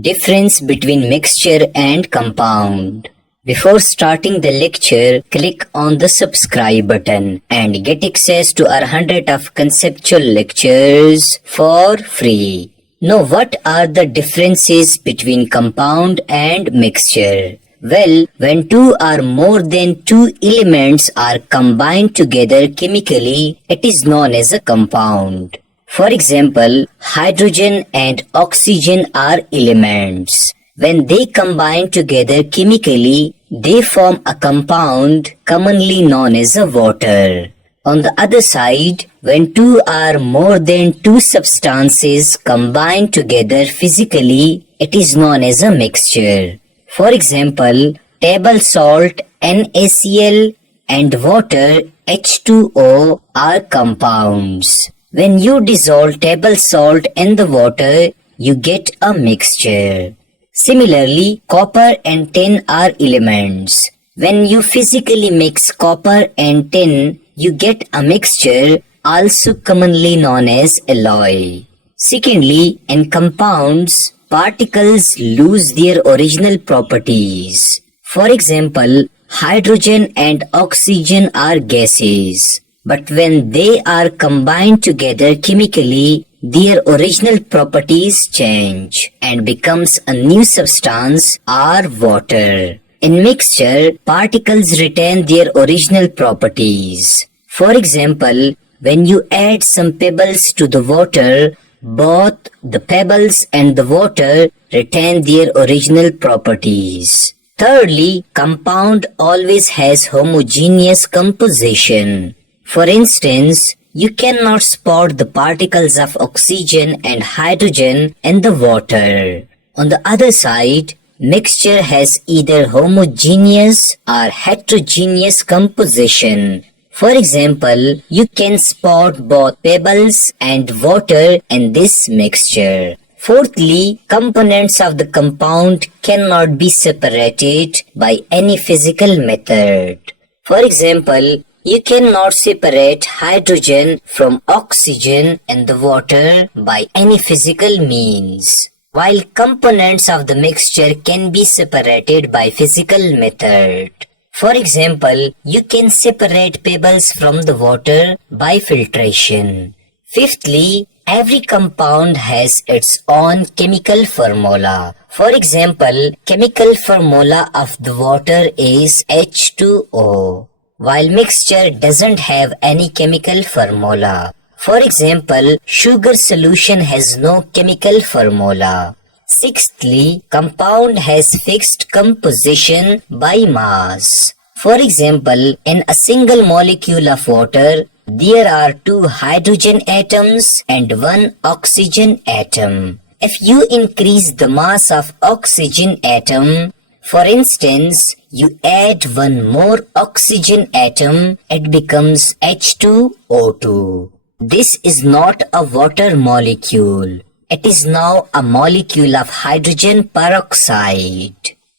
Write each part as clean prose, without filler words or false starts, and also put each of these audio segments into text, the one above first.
Difference between mixture and compound. Before starting the lecture, click on the subscribe button and get access to our 100 of conceptual lectures for free. Now, what are the differences between compound and mixture? Well, when two or more than two elements are combined together chemically, it is known as a compound. For example, hydrogen and oxygen are elements. When they combine together chemically, they form a compound commonly known as a water. On the other side, when two or more than two substances combine together physically, it is known as a mixture. For example, table salt NaCl and water H2O are compounds. When you dissolve table salt in the water, you get a mixture. Similarly, copper and tin are elements. When you physically mix copper and tin, you get a mixture, also commonly known as alloy. Secondly, in compounds, particles lose their original properties. For example, hydrogen and oxygen are gases. But when they are combined together chemically, their original properties change and becomes a new substance or water. In mixture, particles retain their original properties. For example, when you add some pebbles to the water, both the pebbles and the water retain their original properties. Thirdly, compound always has homogeneous composition. For instance, you cannot spot the particles of oxygen and hydrogen in the water. On the other side, mixture has either homogeneous or heterogeneous composition. For example, you can spot both pebbles and water in this mixture. Fourthly, components of the compound cannot be separated by any physical method. For example, you cannot separate hydrogen from oxygen in the water by any physical means, while components of the mixture can be separated by physical method. For example, you can separate pebbles from the water by filtration. Fifthly, every compound has its own chemical formula. For example, chemical formula of the water is H2O. While mixture doesn't have any chemical formula. For example, sugar solution has no chemical formula. Sixthly, compound has fixed composition by mass. For example, in a single molecule of water, there are 2 hydrogen atoms and 1 oxygen atom. If you increase the mass of oxygen atom, for instance, you add 1 more oxygen atom, it becomes H2O2. This is not a water molecule. It is now a molecule of hydrogen peroxide.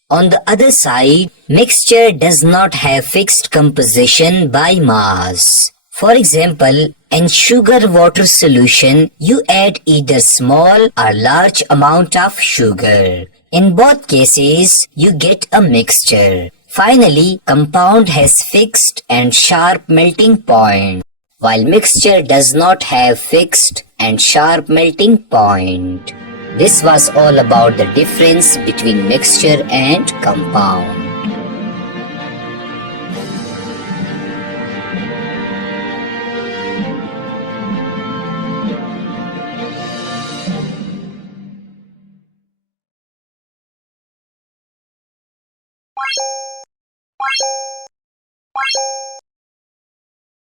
On the other side, mixture does not have fixed composition by mass. For example, in sugar water solution, you add either small or large amount of sugar. In both cases, you get a mixture. Finally, compound has fixed and sharp melting point, while mixture does not have fixed and sharp melting point. This was all about the difference between mixture and compound.